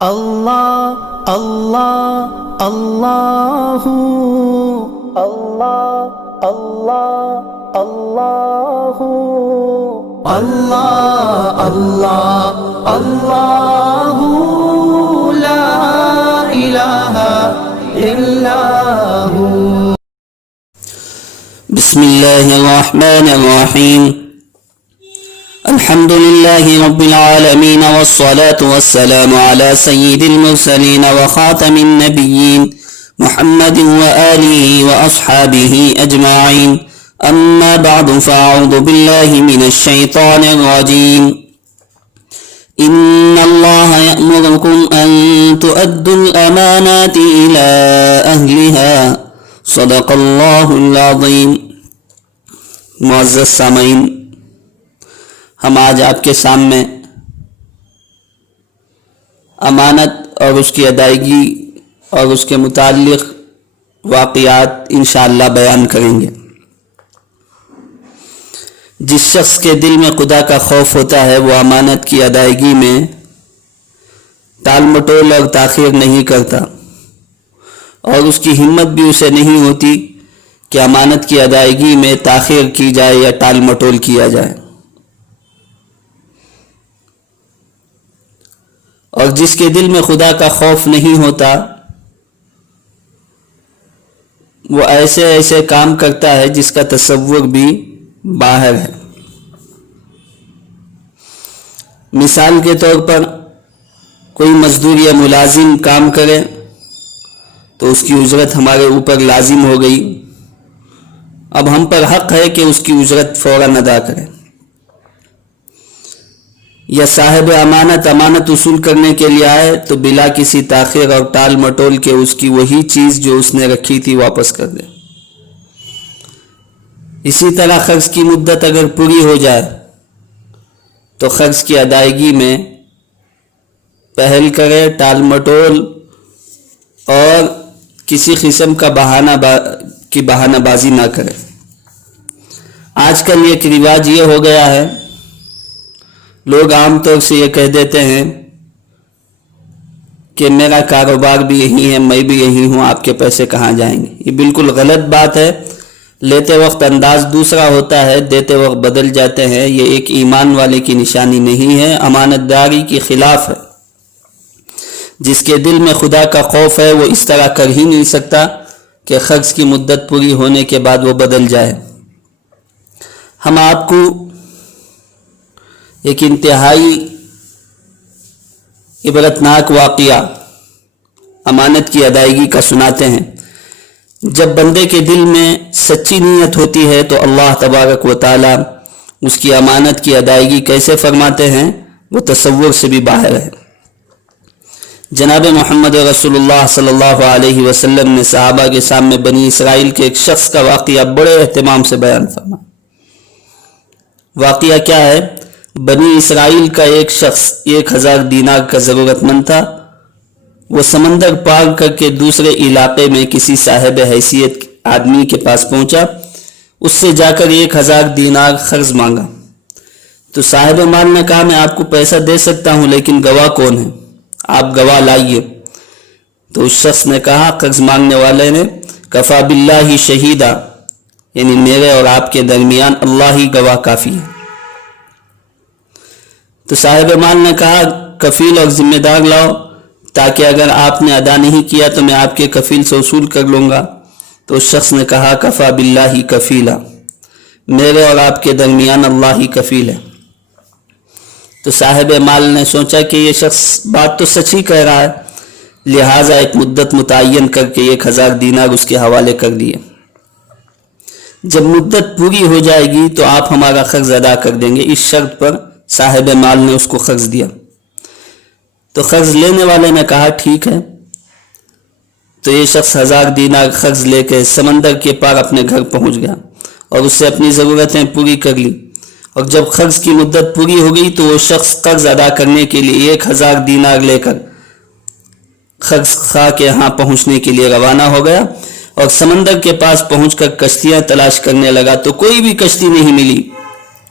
اللہ اللہ اللہ اللہ اللہ اللہ اللہ اللہ اللہ لا الہ الا ہو۔ بسم اللہ الرحمن الرحیم۔ الحمد لله رب العالمين والصلاة والسلام على سيد المرسلين وخاتم النبيين محمد وآله وأصحابه أجمعين، أما بعد فأعوذ بالله من الشيطان الرجيم. إن الله يأمركم أن تؤدوا الأمانات إلى أهلها، صدق الله العظيم. معزز سامعین، ہم آج آپ کے سامنے امانت اور اس کی ادائیگی اور اس کے متعلق واقعات انشاءاللہ بیان کریں گے۔ جس شخص کے دل میں خدا کا خوف ہوتا ہے وہ امانت کی ادائیگی میں ٹال مٹول اور تاخیر نہیں کرتا، اور اس کی ہمت بھی اسے نہیں ہوتی کہ امانت کی ادائیگی میں تاخیر کی جائے یا ٹال مٹول کیا جائے۔ اور جس کے دل میں خدا کا خوف نہیں ہوتا وہ ایسے ایسے کام کرتا ہے جس کا تصور بھی باہر ہے۔ مثال کے طور پر کوئی مزدور یا ملازم کام کرے تو اس کی اجرت ہمارے اوپر لازم ہو گئی، اب ہم پر حق ہے کہ اس کی اجرت فوراً ادا کریں۔ یا صاحب امانت وصول کرنے کے لیے آئے تو بلا کسی تاخیر اور ٹال مٹول کے اس کی وہی چیز جو اس نے رکھی تھی واپس کر دے۔ اسی طرح قرض کی مدت اگر پوری ہو جائے تو قرض کی ادائیگی میں پہل کرے، ٹال مٹول اور کسی قسم کا بہانہ بازی نہ کرے۔ آج کل ایک رواج یہ ہو گیا ہے، لوگ عام طور سے یہ کہہ دیتے ہیں کہ میرا کاروبار بھی یہی ہے، میں بھی یہی ہوں، آپ کے پیسے کہاں جائیں گے۔ یہ بالکل غلط بات ہے۔ لیتے وقت انداز دوسرا ہوتا ہے، دیتے وقت بدل جاتے ہیں۔ یہ ایک ایمان والے کی نشانی نہیں ہے، امانت داری کے خلاف ہے۔ جس کے دل میں خدا کا خوف ہے وہ اس طرح کر ہی نہیں سکتا کہ قرض کی مدت پوری ہونے کے بعد وہ بدل جائے۔ ہم آپ کو ایک انتہائی عبرتناک واقعہ امانت کی ادائیگی کا سناتے ہیں۔ جب بندے کے دل میں سچی نیت ہوتی ہے تو اللہ تبارک و تعالی اس کی امانت کی ادائیگی کیسے فرماتے ہیں وہ تصور سے بھی باہر ہے۔ جناب محمد رسول اللہ صلی اللہ علیہ وسلم نے صحابہ کے سامنے بنی اسرائیل کے ایک شخص کا واقعہ بڑے اہتمام سے بیان فرمایا۔ واقعہ کیا ہے؟ بنی اسرائیل کا ایک شخص 1000 دینار کا ضرورت مند تھا۔ وہ سمندر پار کر کے دوسرے علاقے میں کسی صاحب حیثیت آدمی کے پاس پہنچا، اس سے جا کر 1000 دینار قرض مانگا۔ تو صاحب مال نے کہا میں آپ کو پیسہ دے سکتا ہوں لیکن گواہ کون ہے؟ آپ گواہ لائیے۔ تو اس شخص نے کہا، قرض مانگنے والے نے، کفا باللہ شہیدا، یعنی میرے اور آپ کے درمیان اللہ ہی گواہ کافی ہے۔ تو صاحب مال نے کہا کفیل اور ذمہ دار لاؤ تاکہ اگر آپ نے ادا نہیں کیا تو میں آپ کے کفیل سے وصول کر لوں گا۔ تو اس شخص نے کہا کفا باللہ کفیلا، میرے اور آپ کے درمیان اللہ ہی کفیل ہے۔ تو صاحب مال نے سوچا کہ یہ شخص بات تو سچ ہی کہہ رہا ہے، لہٰذا ایک مدت متعین کر کے 1000 دینار اس کے حوالے کر دیے۔ جب مدت پوری ہو جائے گی تو آپ ہمارا قرض ادا کر دیں گے، اس شرط پر صاحب مال نے اس کو قرض دیا۔ تو قرض لینے والے نے کہا ٹھیک ہے۔ تو یہ شخص 1000 دینار قرض لے کے سمندر کے پار اپنے گھر پہنچ گیا اور اس سے اپنی ضرورتیں پوری کر لی۔ اور جب قرض کی مدت پوری ہو گئی تو وہ شخص قرض ادا کرنے کے لیے 1000 دینار لے کر قرض خواہ کے ہاں پہنچنے کے لیے روانہ ہو گیا، اور سمندر کے پاس پہنچ کر کشتیاں تلاش کرنے لگا تو کوئی بھی کشتی نہیں ملی۔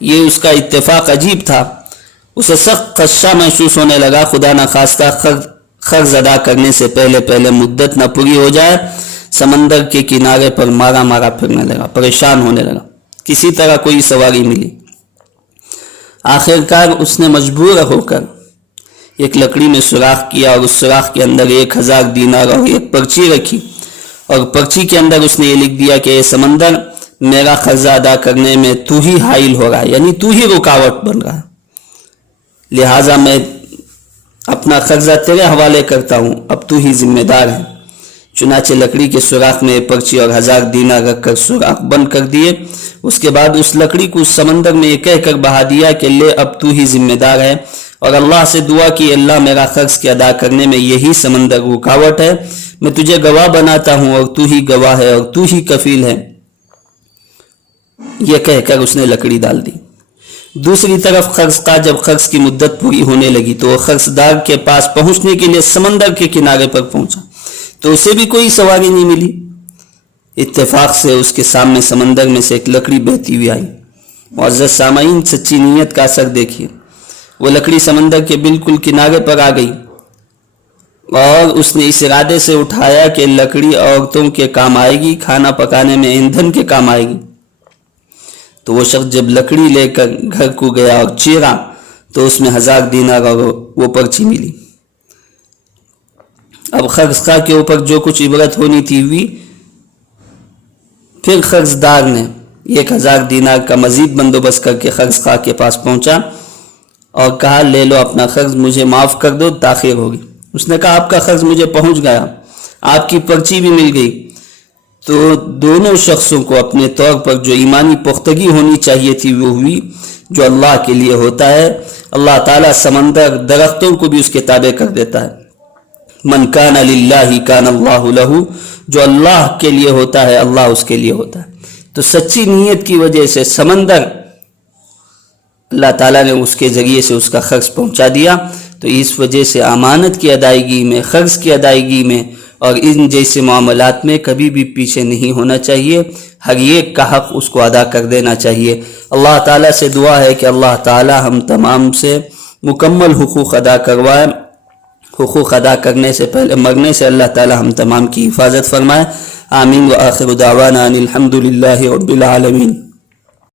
یہ اس کا اتفاق عجیب تھا، اسے سخت خدشہ محسوس ہونے لگا، خدا نخواستہ قرض ادا کرنے سے پہلے پہلے مدت نہ پوری ہو جائے، سمندر کے کنارے پر مارا مارا پھرنے لگا، پریشان ہونے لگا، کسی طرح کوئی سواری ملی۔ آخرکار اس نے مجبور ہو کر ایک لکڑی میں سوراخ کیا اور اس سوراخ کے اندر 1000 دینار اور ایک پرچی رکھی، اور پرچی کے اندر اس نے یہ لکھ دیا کہ اے سمندر، میرا قرضہ ادا کرنے میں تو ہی حائل ہو رہا ہے، یعنی تو ہی رکاوٹ بن رہا ہے، لہٰذا میں اپنا قرضہ تیرے حوالے کرتا ہوں، اب تو ہی ذمہ دار ہے۔ چنانچہ لکڑی کے سوراخ میں پرچی اور 1000 دینار رکھ کر سوراخ بند کر دیے۔ اس کے بعد اس لکڑی کو اس سمندر میں یہ کہہ کر بہا دیا کہ لے اب تو ہی ذمہ دار ہے، اور اللہ سے دعا کی اللہ میرا قرض کے ادا کرنے میں یہی سمندر رکاوٹ ہے، میں تجھے گواہ بناتا ہوں اور تو ہی گواہ ہے اور تو ہی کفیل ہے، یہ کہہ کر اس نے لکڑی ڈال دی۔ دوسری طرف قرض کا جب قرض کی مدت پوری ہونے لگی تو وہ قرض دار کے پاس پہنچنے کے لیے سمندر کے کنارے پر پہنچا تو اسے بھی کوئی سواری نہیں ملی۔ اتفاق سے اس کے سامنے سمندر میں سے ایک لکڑی بہتی ہوئی آئی۔ معزز سامعین، سچی نیت کا اثر دیکھیے، وہ لکڑی سمندر کے بالکل کنارے پر آ گئی اور اس نے اس ارادے سے اٹھایا کہ لکڑی عورتوں کے کام آئے گی، کھانا پکانے میں ایندھن کے کام آئے گی۔ تو وہ شخص جب لکڑی لے کر گھر کو گیا اور چیرا تو اس میں 1000 دینار اور وہ پرچی ملی۔ اب قرض خواہ کے اوپر جو کچھ عبرت ہونی تھی ہوئی۔ پھر قرض دار نے 1000 دینار کا مزید بندوبست کر کے قرض خواہ کے پاس پہنچا اور کہا لے لو اپنا قرض، مجھے معاف کر دو، تاخیر ہوگی۔ اس نے کہا آپ کا قرض مجھے پہنچ گیا، آپ کی پرچی بھی مل گئی۔ تو دونوں شخصوں کو اپنے طور پر جو ایمانی پختگی ہونی چاہیے تھی وہ ہوئی جو اللہ کے لیے ہوتا ہے۔ اللہ تعالیٰ سمندر، درختوں کو بھی اس کے تابع کر دیتا ہے۔ من کان للہ کان اللہ لہ، جو اللہ کے لیے ہوتا ہے اللہ اس کے لیے ہوتا ہے۔ تو سچی نیت کی وجہ سے سمندر اللہ تعالیٰ نے اس کے ذریعے سے اس کا قرض پہنچا دیا۔ تو اس وجہ سے امانت کی ادائیگی میں، قرض کی ادائیگی میں اور ان جیسے معاملات میں کبھی بھی پیچھے نہیں ہونا چاہیے، ہر ایک کا حق اس کو ادا کر دینا چاہیے۔ اللہ تعالیٰ سے دعا ہے کہ اللہ تعالیٰ ہم تمام سے مکمل حقوق ادا کروائے، حقوق ادا کرنے سے پہلے مرنے سے اللہ تعالیٰ ہم تمام کی حفاظت فرمائے۔ آمین۔ وآخر دعوانا ان الحمد للہ رب العالمین۔